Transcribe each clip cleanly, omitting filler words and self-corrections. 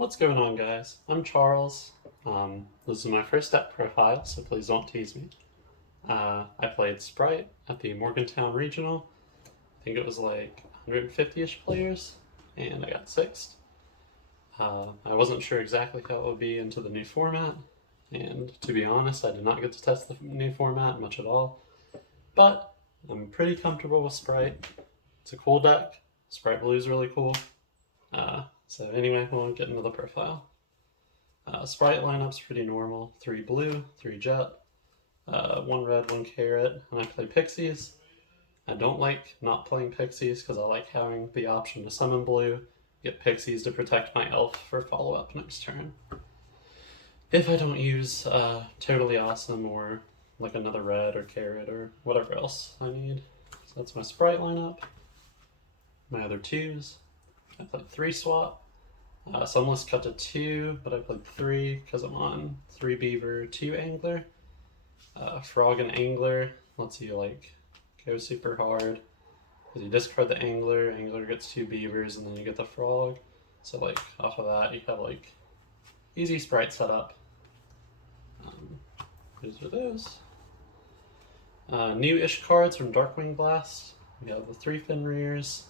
What's going on, guys? I'm Charles. This is my first deck profile, so please don't tease me. I played Spright at the Morgantown Regional. I think it was like 150-ish players, and I got 6th. I wasn't sure exactly how it would be into the new format, and to be honest, I did not get to test the new format much at all. But I'm pretty comfortable with Spright. It's a cool deck. Spright Blue is really cool. So anyway, we'll get into the profile. Spright lineup's pretty normal. 3 blue, 3 jet, 1 red, 1 carrot, and I play Pixies. I don't like not playing Pixies because I like having the option to summon blue, get Pixies to protect my elf for follow-up next turn. If I don't use Toadally Awesome or like another red or carrot or whatever else I need. So that's my Spright lineup. My other 2s. I played 3 swap. Some lists cut to 2, but I played 3 because I'm on 3 beaver, 2 angler. Frog and angler lets you like go super hard. Because you discard the angler, angler gets 2 beavers, and then you get the frog. So like off of that you have like easy Spright setup. These are those. New-ish cards from Darkwing Blast. We have the 3 Fenrirs.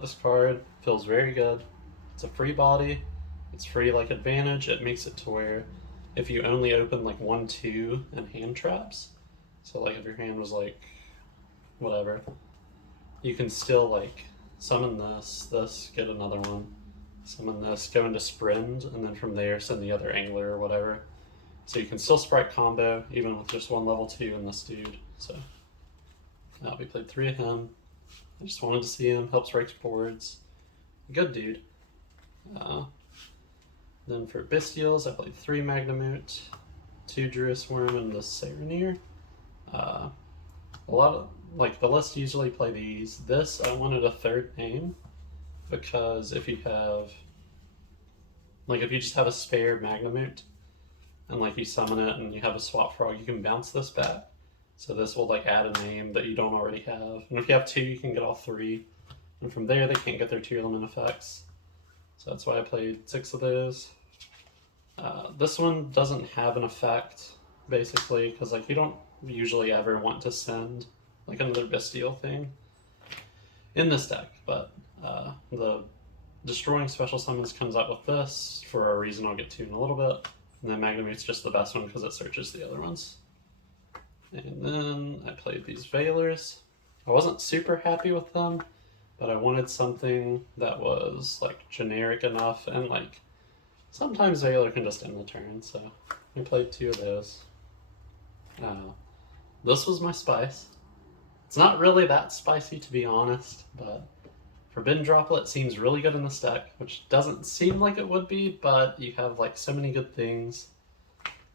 This card feels very good. It's a free body. It's free like advantage. It makes it to where if you only open like 1, 2 and hand traps, so like if your hand was like whatever, you can still like summon this, get another one, summon this, go into Sprind, and then from there send the other angler or whatever. So you can still Spright combo even with just 1 level 2 in this dude. So we played 3 of him. I just wanted to see him, helps break boards. Good dude. Then for Bystials, I played 3 Magnamhut, 2 Druiswurm, and the Saronir. A lot of, like, the list usually play these. This, I wanted a 3rd name, because if you have, like, if you just have a spare Magnamhut, and, like, you summon it and you have a swap frog, you can bounce this back. So this will, like, add a name that you don't already have. And if you have 2, you can get all 3. And from there, they can't get their 2 element effects. So that's why I played 6 of those. This one doesn't have an effect, basically, because like you don't usually ever want to send like another Bystial thing in this deck. But the destroying special summons comes out with this for a reason I'll get to in a little bit. And then Magnamhut's just the best one because it searches the other ones. And then I played these Veilers. I wasn't super happy with them, but I wanted something that was like generic enough, and like sometimes Veiler can just end the turn, so I played 2 of those. This was my spice. It's not really that spicy to be honest, but Forbidden Droplet seems really good in this deck, which doesn't seem like it would be, but you have like so many good things.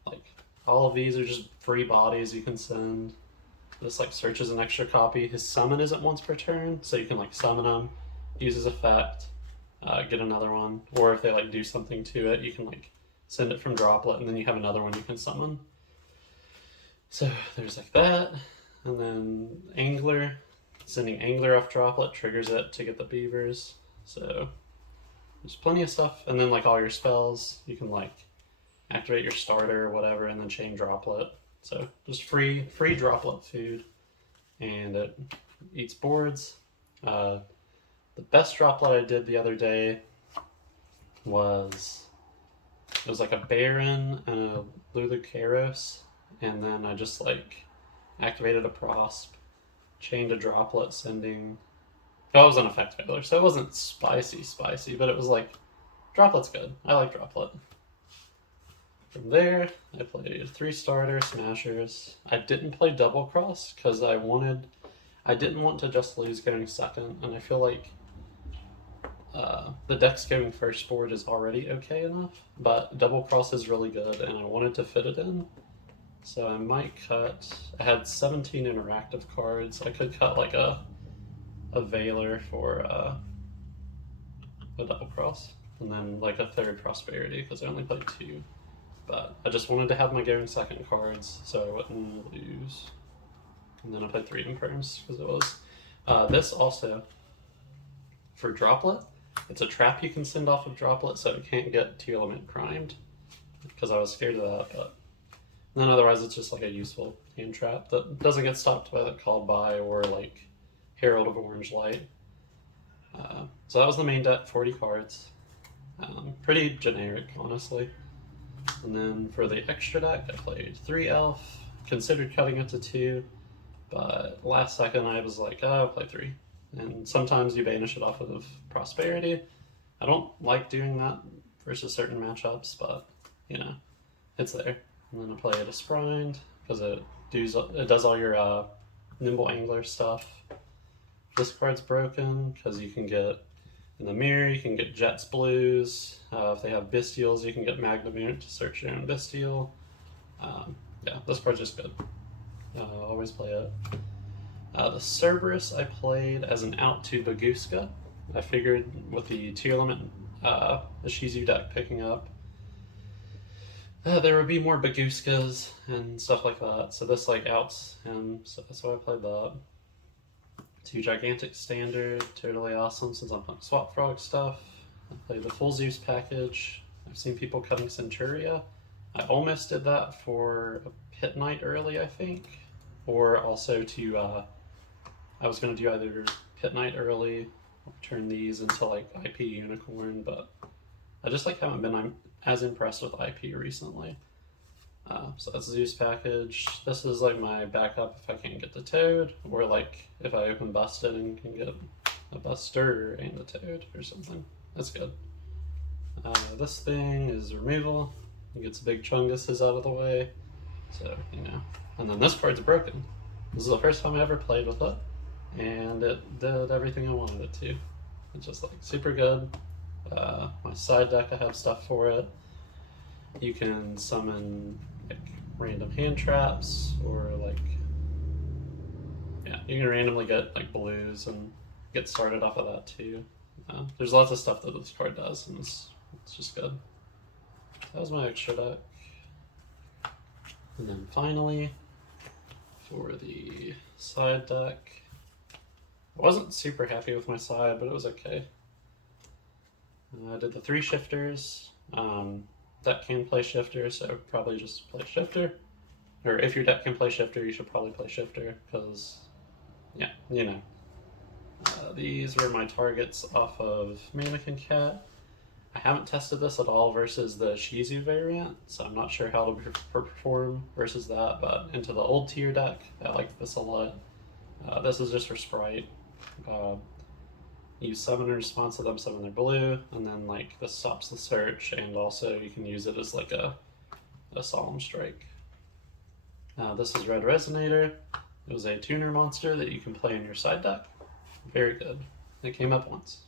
Like all of these are just free bodies you can send. This like searches an extra copy. His summon isn't once per turn, so you can like summon him, use his effect, get another one, or if they like do something to it, you can like send it from Droplet, and then you have another one you can summon. So there's like that, and then Angler, sending Angler off Droplet triggers it to get the beavers. So there's plenty of stuff, and then like all your spells, you can like activate your starter or whatever, and then chain Droplet. So just free Droplet food, and it eats boards. The best Droplet I did the other day was, it was like a Baron and a Lulu Karos, and then I just like activated a Prosp, chained a Droplet, sending, oh, it was an effect failure, so it wasn't spicy, but it was like, Droplet's good. I like Droplet. From there, I played 3 starter Smashers. I didn't play Double Cross because I didn't want to just lose going second, and I feel like the deck's going first board is already okay enough, but Double Cross is really good, and I wanted to fit it in. So I might cut, I had 17 interactive cards. I could cut like a Veiler for a Double Cross, and then like a 3rd Prosperity because I only played 2. But I just wanted to have my going second cards so I wouldn't lose. And then I played 3 Imperms because it was. This also, for Droplet, it's a trap you can send off of Droplet, so it can't get Tier Element primed, because I was scared of that, but then otherwise it's just like a useful hand trap that doesn't get stopped by the Called By or like Herald of Orange Light. So that was the main deck, 40 cards. Pretty generic, honestly. And then for the extra deck, I played 3 Elf, considered cutting it to 2, but last second I was like, oh, I'll play 3. And sometimes you banish it off of Prosperity. I don't like doing that versus certain matchups, but, you know, it's there. And then I played a Sprind, because it does all your Nimble Angler stuff. This card's broken, because you can get, in the mirror, you can get Jets Blues. If they have Bystials, you can get Magnamhut to search your own Bystial. Yeah, this card's just good. Always play it. The Cerberus I played as an out to Baguska. I figured with the Tier Limit, the Shizu deck picking up, there would be more Baguskas and stuff like that, so this like outs him, so that's why I played that. 2 Gigantic Standard, Toadally Awesome since I'm playing Swap Frog stuff. I played the full Zeus package. I've seen people cutting Centaurea. I almost did that for a Pit Knight early, I think, or also to, I was going to do either Pit Knight early, or turn these into like IP Unicorn, but I just like haven't been as impressed with IP recently. So that's Zeus package. This is like my backup if I can't get the Toad, or like if I open Busted and can get a Buster and the Toad or something. That's good. This thing is removal. It gets big Chunguses out of the way. So, you know. And then this card's broken. This is the first time I ever played with it, and it did everything I wanted it to. It's just like super good. My side deck, I have stuff for it. You can summon like random hand traps, or like, yeah, you can randomly get like blues and get started off of that too. There's lots of stuff that this card does, and it's just good. That was my extra deck. And then finally, for the side deck, I wasn't super happy with my side, but it was okay. I did the 3 shifters. Deck can play shifter, so probably just play shifter. Or if your deck can play shifter, you should probably play shifter, because, yeah, you know. These were my targets off of Mannequin Cat. I haven't tested this at all versus the Shizu variant, so I'm not sure how to perform versus that, but into the old tier deck, I like this a lot. This is just for Spright. You summon in response to them summon their blue, and then like this stops the search, and also you can use it as like a Solemn Strike. This is Red Resonator. It was a tuner monster that you can play in your side deck. Very good. It came up once.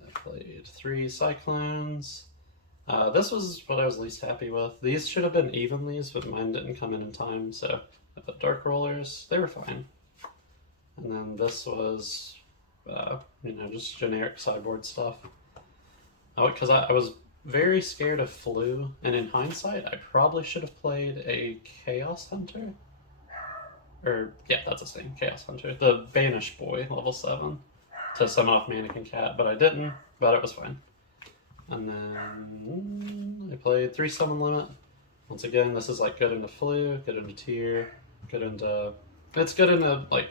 I played 3 Cyclones. This was what I was least happy with. These should have been Evenlies, but mine didn't come in time, so I put Dark Rollers. They were fine. And then this was, you know, just generic sideboard stuff. Because I was very scared of Flu, and in hindsight, I probably should have played a Chaos Hunter. Or, yeah, that's his name, Chaos Hunter. The Banish Boy, level 7, to summon off Mannequin Cat, but I didn't, but it was fine. And then I played 3 Summon Limit. Once again, this is like good into Flu, good into Tier, good into... It's good into, like,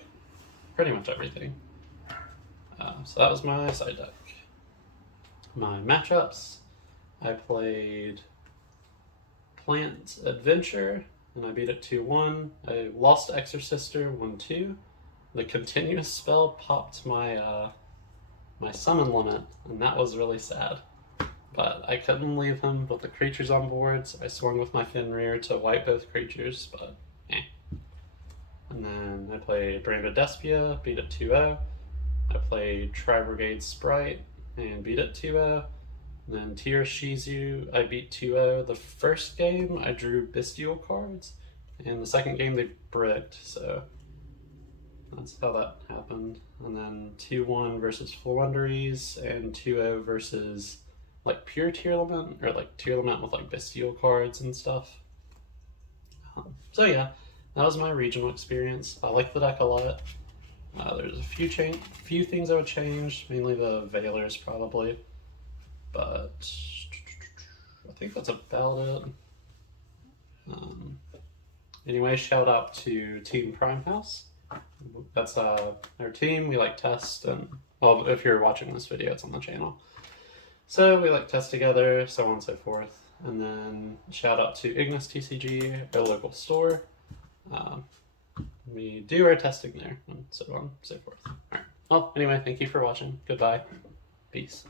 pretty much everything. So that was my side deck. My matchups, I played Plant Adventure, and I beat it 2-1. I lost Exorcister 1-2. The continuous spell popped my my summon limit, and that was really sad. But I couldn't leave him with the creatures on board, so I swung with my Fenrir to wipe both creatures, but eh. And then I played Branded Despia, beat it 2-0. I played Tri-Brigade Spright and beat it 2-0. And then Tier Shizu, I beat 2-0. The first game, I drew Bystial cards, and the second game they bricked, so that's how that happened. And then 2-1 versus Flunderies, and 2-0 versus like pure Tier Element, or like Tier Element with like Bystial cards and stuff. So yeah, that was my regional experience. I like the deck a lot. There's a few things I would change, mainly the veilers probably, but I think that's about it. Anyway, shout out to Team Prime House. That's our team. We like test, and well, if you're watching this video, it's on the channel. So we like test together, so on and so forth. And then shout out to Ignis TCG, our local store. We do our testing there, and so on and so forth. All right. Well, anyway, thank you for watching. Goodbye. Peace.